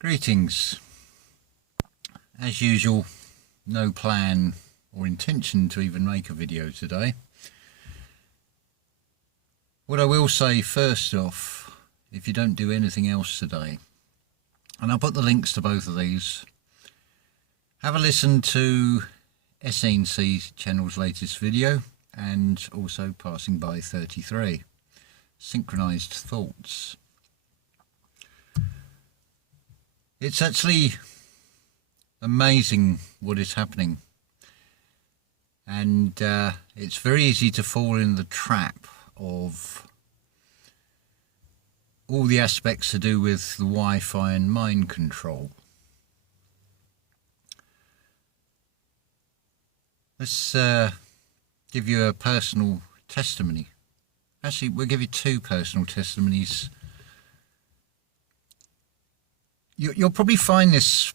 Greetings. As usual, no plan or intention to even make a video today. What I will say first off, if you don't do anything else today, and I'll put the links to both of these, have a listen to SNC channel's latest video and also Passing By 33, Synchronized Thoughts. It's actually amazing what is happening, and it's very easy to fall in the trap of all the aspects to do with the Wi-Fi and mind control. Let's give you a personal testimony. Actually, we'll give you two personal testimonies. You'll probably find this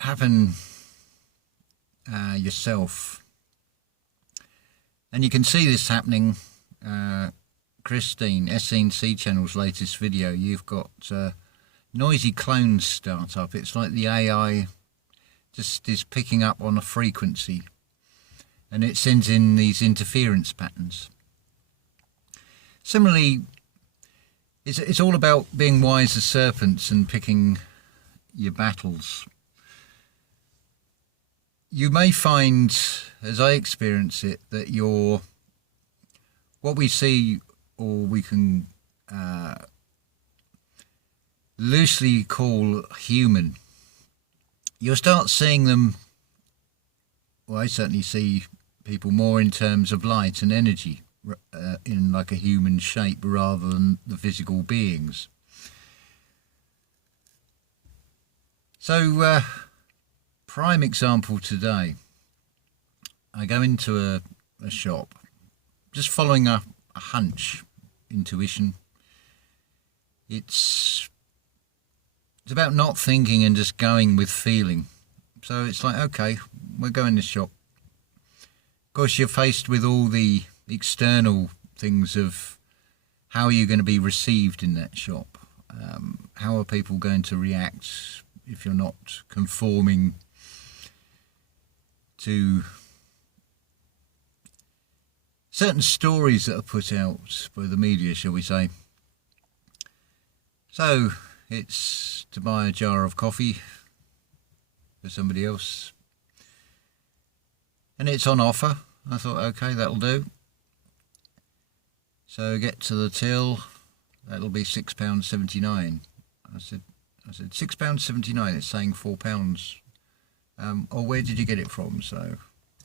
happen yourself, and you can see this happening. Christine, SNC channel's latest video, you've got noisy clones start up. It's like the AI just is picking up on a frequency, and it sends in these interference patterns. Similarly, it's all about being wise as serpents and picking your battles. You may find, as I experience it, that what we see, or we can loosely call human, you'll start seeing them, well, I certainly see people more in terms of light and energy, in like a human shape rather than the physical beings. So, prime example today, I go into a shop, just following a hunch, intuition. It's about not thinking and just going with feeling. So it's like, okay, we'll go in this shop. Of course, you're faced with all the external things of how are you going to be received in that shop. How are people going to react if you're not conforming to certain stories that are put out by the media, shall we say. So it's to buy a jar of coffee for somebody else, and it's on offer. I thought, okay, that'll do. So get to the till, that'll be £6.79. I said £6.79, it's saying £4. Oh, where did you get it from? So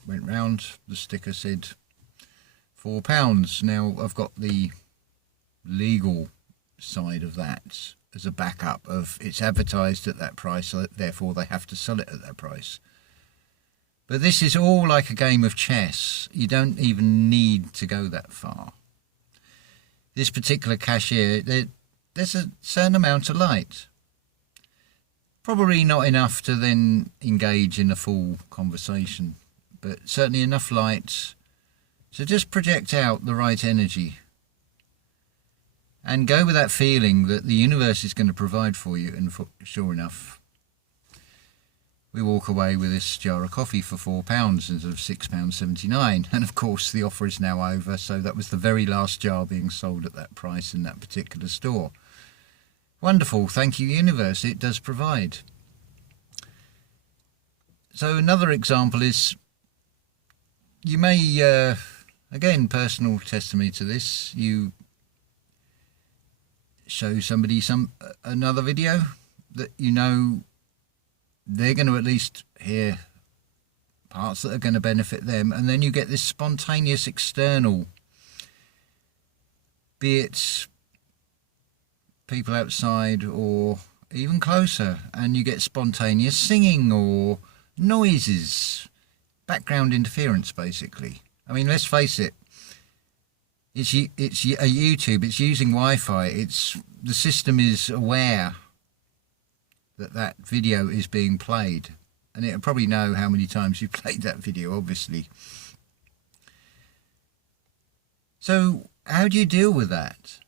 went round, the sticker said £4. Now I've got the legal side of that as a backup of it's advertised at that price, so therefore they have to sell it at that price. But this is all like a game of chess. You don't even need to go that far. This particular cashier, there's a certain amount of light. Probably not enough to then engage in a full conversation, but certainly enough light to just project out the right energy and go with that feeling that the universe is going to provide for you. And sure enough, we walk away with this jar of coffee for £4 instead of £6.79. And of course, the offer is now over, so that was the very last jar being sold at that price in that particular store. Wonderful, thank you, universe, it does provide. So another example is, you may, again, personal testimony to this, you show somebody another video that you know they're going to at least hear parts that are going to benefit them, and then you get this spontaneous external, be it people outside or even closer, and you get spontaneous singing or noises, background interference basically. I mean, let's face it, it's a YouTube, it's using Wi-Fi, the system is aware that video is being played, and it'll probably know how many times you've played that video, obviously. So how do you deal with that?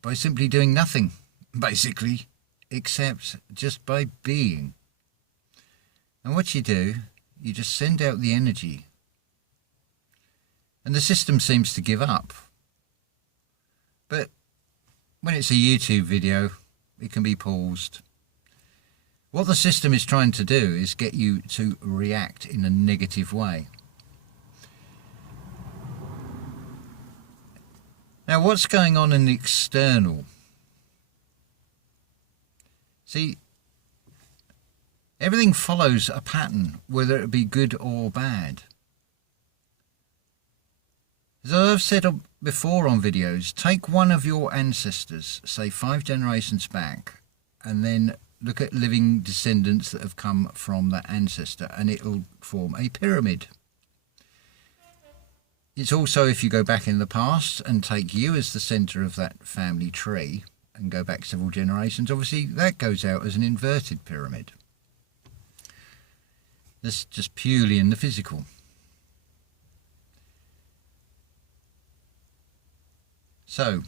By simply doing nothing. basically, except just by being. And what you do, you just send out the energy. And the system seems to give up. But when it's a YouTube video, it can be paused. What the system is trying to do is get you to react in a negative way. Now, what's going on in the external? See, everything follows a pattern, whether it be good or bad. As I've said before on videos, take one of your ancestors, say 5 generations back, and then look at living descendants that have come from that ancestor, and it'll form a pyramid. It's also, if you go back in the past and take you as the centre of that family tree and go back several generations, obviously that goes out as an inverted pyramid. That's just purely in the physical. So,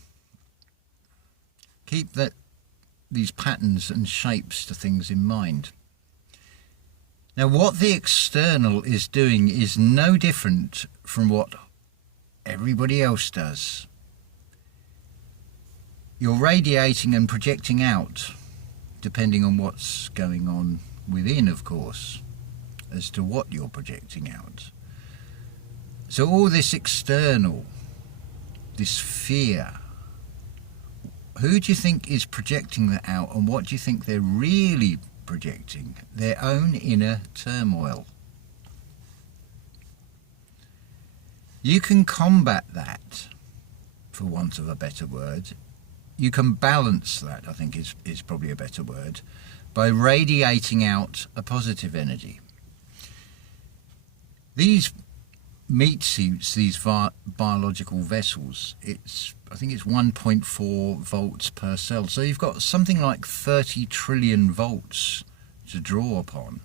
keep these patterns and shapes to things in mind. Now, what the external is doing is no different from what everybody else does. You're radiating and projecting out, depending on what's going on within, of course, as to what you're projecting out. So all this external, this fear, who do you think is projecting that out, and what do you think they're really projecting? Their own inner turmoil. You can combat that, for want of a better word. You can balance that, I think is probably a better word, by radiating out a positive energy. These meat suits, these biological vessels, I think it's 1.4 volts per cell. So you've got something like 30 trillion volts to draw upon.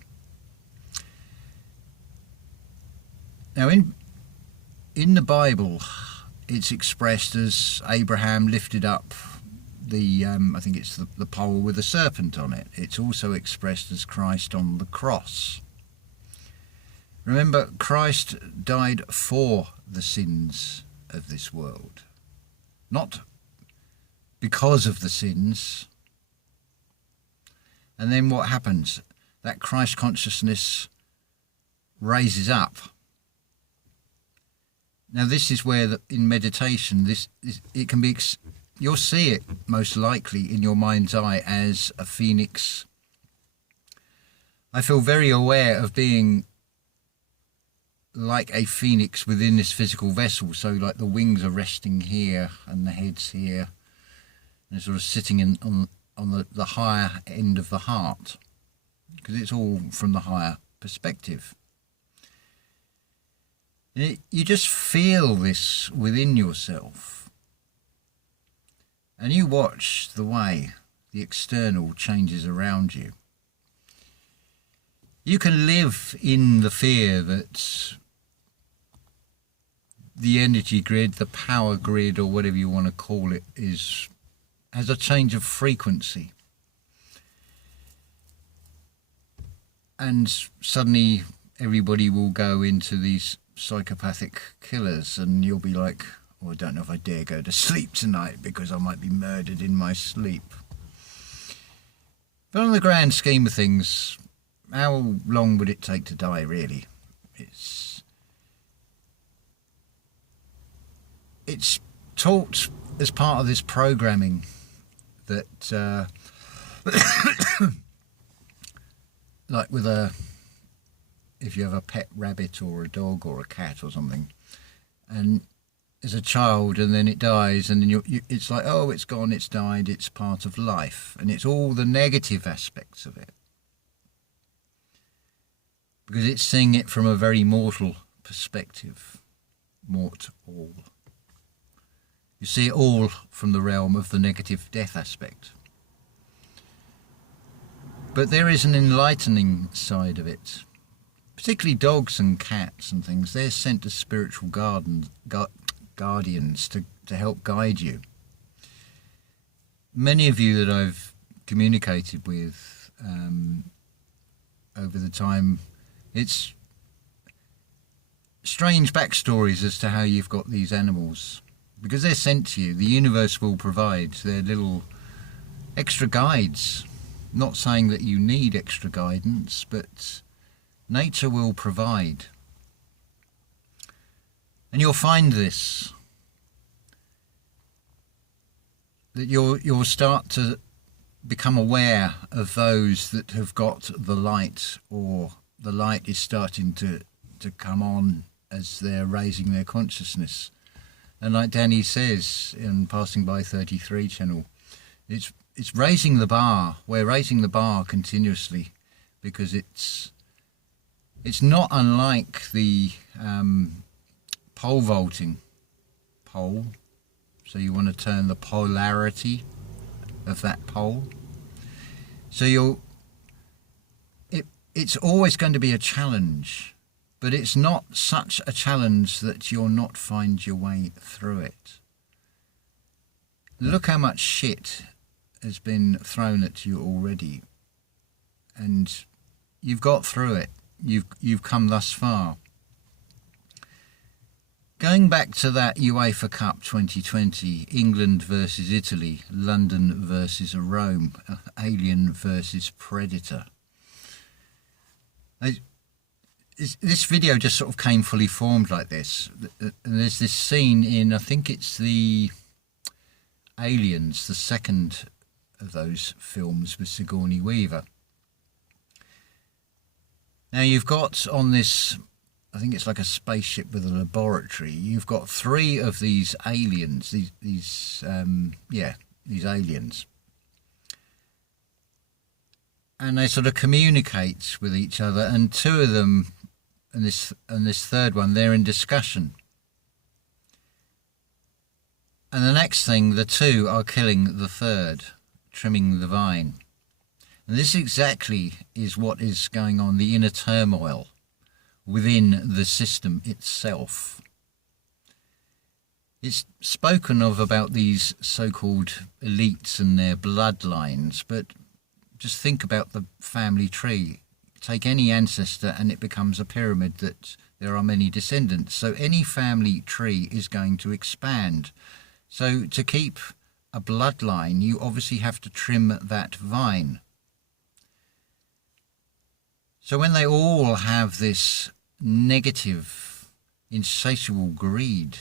Now in the Bible, it's expressed as Abraham lifted up I think it's the pole with a serpent on it. It's also expressed as Christ on the cross. Remember, Christ died for the sins of this world, not because of the sins. And then what happens? That Christ consciousness raises up. Now this is where in meditation, it can be, you'll see it most likely in your mind's eye as a phoenix. I feel very aware of being like a phoenix within this physical vessel. So like the wings are resting here and the head's here, and sort of sitting on the higher end of the heart, because it's all from the higher perspective. And you just feel this within yourself, and you watch the way the external changes around you. You can live in the fear that the energy grid, the power grid, or whatever you want to call it, has a change of frequency. And suddenly everybody will go into these psychopathic killers, and you'll be like, oh, I don't know if I dare go to sleep tonight because I might be murdered in my sleep. But on the grand scheme of things, how long would it take to die, really? It's taught as part of this programming that, like if you have a pet rabbit or a dog or a cat or something, and as a child, and then it dies, and then it's like, oh, it's gone, it's died, it's part of life, and it's all the negative aspects of it, because it's seeing it from a very mortal perspective. Mort all. You see it all from the realm of the negative death aspect. But there is an enlightening side of it. Particularly dogs and cats and things, they're sent as spiritual guardians to help guide you. many of you that I've communicated with over the time, it's strange backstories as to how you've got these animals, because they're sent to you. The universe will provide their little extra guides. Not saying that you need extra guidance, but nature will provide. And you'll find this, that you'll start to become aware of those that have got the light, or the light is starting to come on as they're raising their consciousness. And like Danny says in Passing By 33 channel, it's raising the bar. We're raising the bar continuously, because it's not unlike the pole vaulting. Pole. So you want to turn the polarity of that pole. So it's always going to be a challenge, but it's not such a challenge that you'll not find your way through it. Look how much shit has been thrown at you already, and you've got through it. You've come thus far. Going back to that UEFA Cup 2020, England versus Italy, London versus Rome, Alien versus Predator. This video just sort of came fully formed like this. And there's this scene in, I think it's the Aliens, the second of those films with Sigourney Weaver. Now you've got on this, I think it's like a spaceship with a laboratory, you've got three of these aliens, these aliens. And they sort of communicate with each other, and two of them, and this third one, they're in discussion. And the next thing, the two are killing the third, trimming the vine. And this exactly is what is going on, the inner turmoil within the system itself. It's spoken of about these so-called elites and their bloodlines, but just think about the family tree. Take any ancestor and it becomes a pyramid that there are many descendants. So any family tree is going to expand. So to keep a bloodline, you obviously have to trim that vine. So when they all have this negative, insatiable greed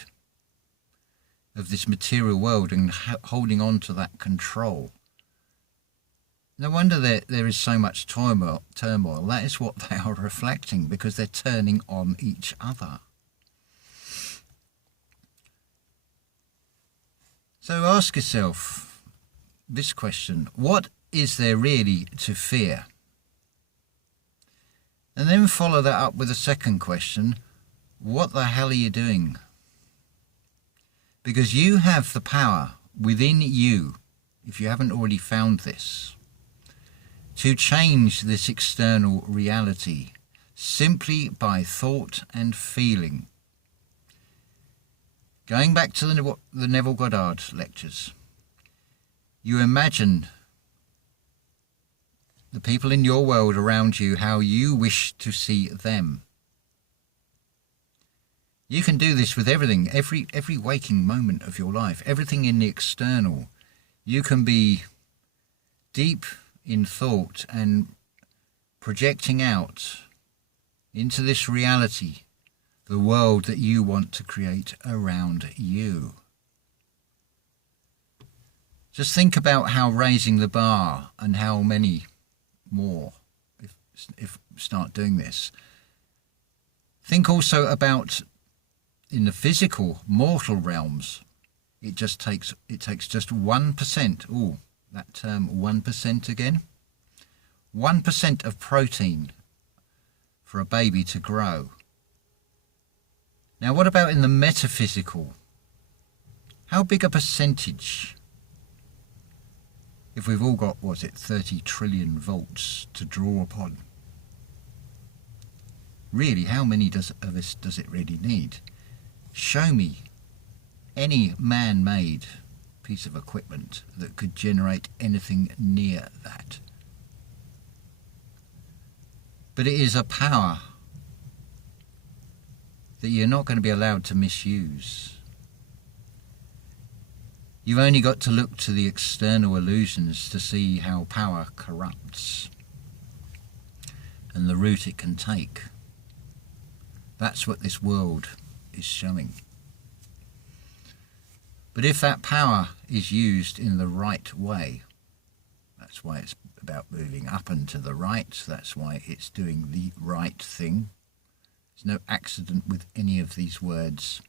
of this material world and holding on to that control, no wonder there is so much turmoil. That is what they are reflecting, because they're turning on each other. So ask yourself this question: what is there really to fear? And then follow that up with a second question: what the hell are you doing? Because you have the power within you, if you haven't already found this, to change this external reality simply by thought and feeling. Going back to the Neville Goddard lectures, you imagine the people in your world around you, how you wish to see them. You can do this with everything, every waking moment of your life, everything in the external. You can be deep in thought and projecting out into this reality the world that you want to create around you. Just think about how raising the bar, and how many more if start doing this. Think also about in the physical, mortal realms. It takes just 1%. Ooh, that term 1% again. 1% of protein for a baby to grow. Now what about in the metaphysical? How big a percentage, if we've all got, 30 trillion volts to draw upon? Really, how many of this does it really need? Show me any man-made piece of equipment that could generate anything near that. But it is a power that you're not going to be allowed to misuse. You've only got to look to the external illusions to see how power corrupts and the route it can take. That's what this world is showing. But if that power is used in the right way, that's why it's about moving up and to the right, that's why it's doing the right thing. There's no accident with any of these words.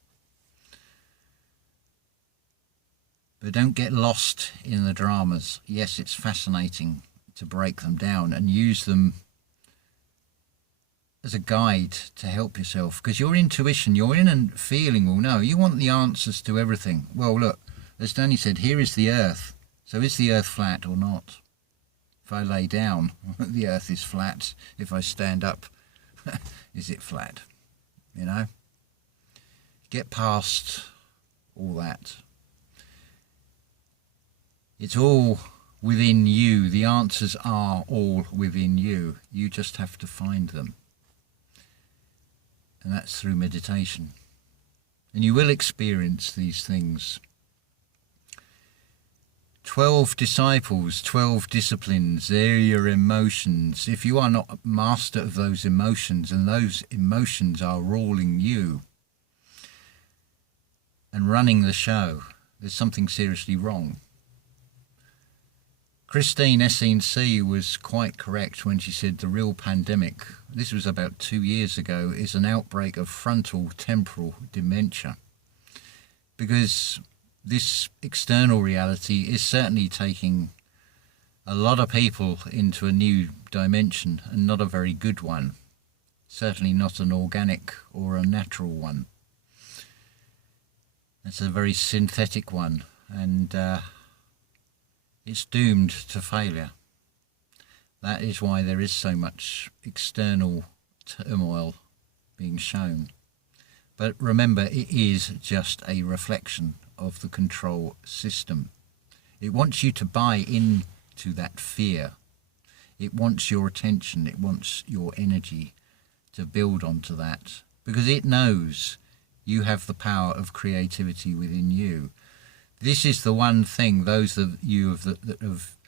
But don't get lost in the dramas. Yes, it's fascinating to break them down and use them as a guide to help yourself, because your intuition, your inner feeling will know. You want the answers to everything. Well, look, as Danny said, here is the earth. So is the earth flat or not? If I lay down, the earth is flat. If I stand up, is it flat? You know? Get past all that. It's all within you. The answers are all within you. You just have to find them. And that's through meditation. And you will experience these things. 12 disciples, 12 disciplines, they're your emotions. If you are not a master of those emotions, and those emotions are ruling you and running the show, there's something seriously wrong. Christine SNC was quite correct when she said the real pandemic, this was about 2 years ago, is an outbreak of frontal temporal dementia. Because this external reality is certainly taking a lot of people into a new dimension, and not a very good one. Certainly not an organic or a natural one. It's a very synthetic one, and it's doomed to failure. That is why there is so much external turmoil being shown. But remember, it is just a reflection of the control system. It wants you to buy into that fear. It wants your attention, it wants your energy to build onto that, because it knows you have the power of creativity within you. This is the one thing those of you that have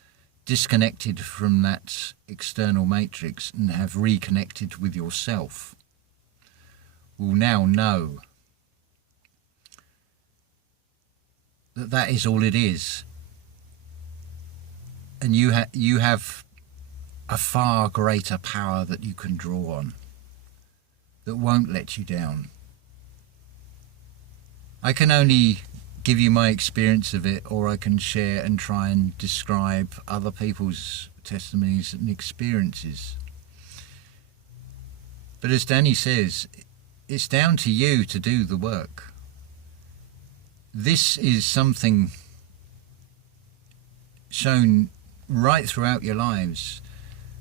disconnected from that external matrix and have reconnected with yourself will now know that that is all it is. And you have a far greater power that you can draw on, that won't let you down. I can only give you my experience of it, or I can share and try and describe other people's testimonies and experiences. But as Danny says, it's down to you to do the work. This is something shown right throughout your lives.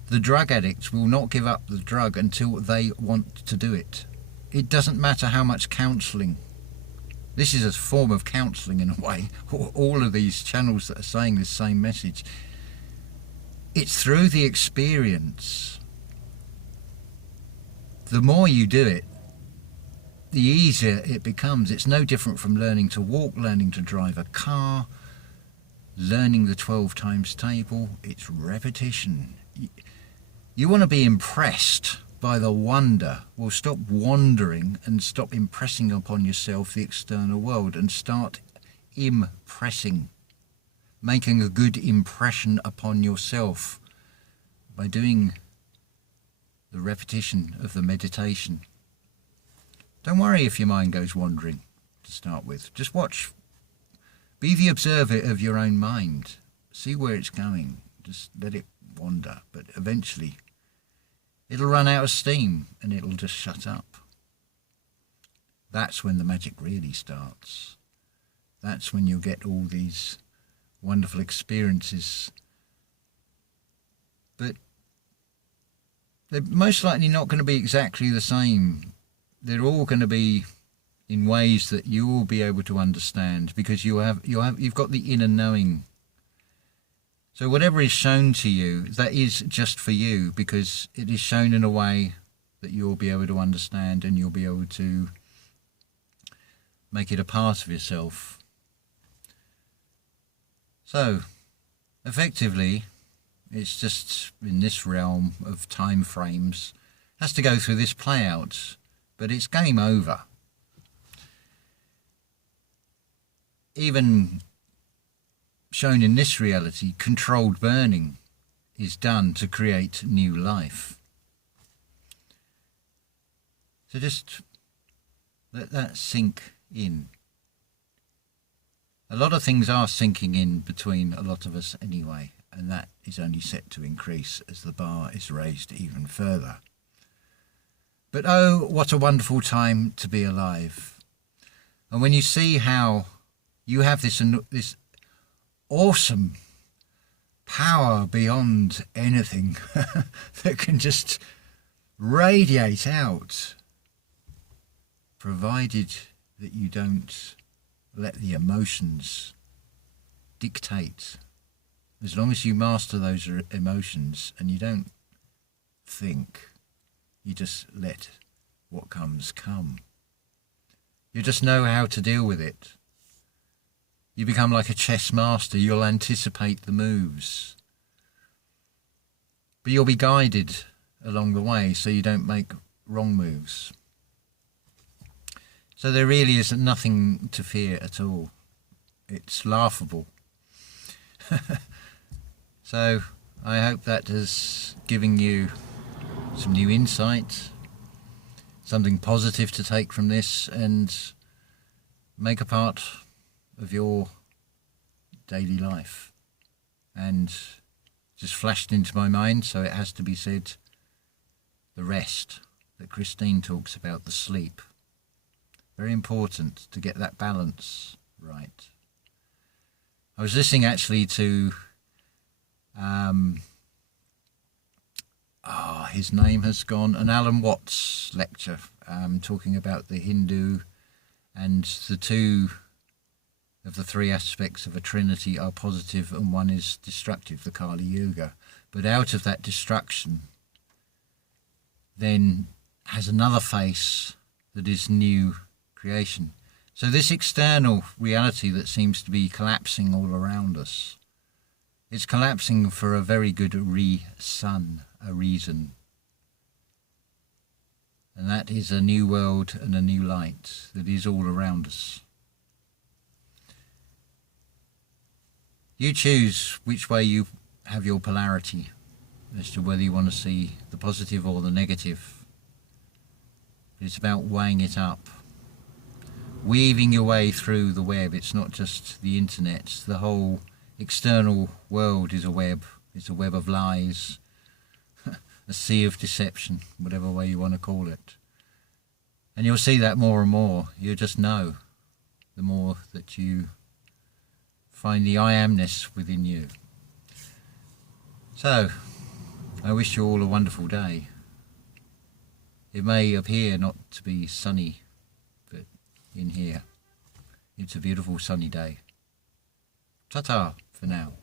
The drug addict will not give up the drug until they want to do it. It doesn't matter how much counselling. This is a form of counselling in a way. All of these channels that are saying this same message. It's through the experience. The more you do it, the easier it becomes. It's no different from learning to walk, learning to drive a car, learning the 12 times table. It's repetition. You want to be impressed by the wonder. Well, stop wandering and stop impressing upon yourself the external world, and start impressing, making a good impression upon yourself by doing the repetition of the meditation. Don't worry if your mind goes wandering to start with. Just watch. Be the observer of your own mind. See where it's going. Just let it wander. But eventually it'll run out of steam and it'll just shut up. That's when the magic really starts. That's when you'll get all these wonderful experiences. But they're most likely not going to be exactly the same. They're all going to be in ways that you will be able to understand, because you've got the inner knowing. So whatever is shown to you, that is just for you, because it is shown in a way that you'll be able to understand, and you'll be able to make it a part of yourself. So effectively, it's just in this realm of time frames, has to go through this play out, but it's game over. Even shown in this reality, controlled burning is done to create new life. So just let that sink in. A lot of things are sinking in between a lot of us anyway, and that is only set to increase as the bar is raised even further. But oh, what a wonderful time to be alive. And when you see how you have this awesome power beyond anything that can just radiate out, provided that you don't let the emotions dictate. As long as you master those emotions and you don't think, you just let what comes come. You just know how to deal with it. You become like a chess master. You'll anticipate the moves. But you'll be guided along the way so you don't make wrong moves. So there really is nothing to fear at all. It's laughable. So I hope that has given you some new insight, something positive to take from this and make a part of your daily life. And just flashed into my mind, so it has to be said, the rest that Christine talks about, the sleep. Very important to get that balance right. I was listening actually to his name has gone, an Alan Watts lecture, talking about the Hindu, and the two of the three aspects of a trinity are positive and one is destructive, the Kali Yuga. But out of that destruction then has another face that is new creation. So this external reality that seems to be collapsing all around us, it's collapsing for a very good reason. And that is a new world and a new light that is all around us. You choose which way you have your polarity as to whether you want to see the positive or the negative. It's about weighing it up, weaving your way through the web. It's not just the internet. The whole external world is a web. It's a web of lies, a sea of deception, whatever way you want to call it. And you'll see that more and more. You'll just know the more that you find the I amness within you. So, I wish you all a wonderful day. It may appear not to be sunny, but in here, it's a beautiful sunny day. Ta-ta for now.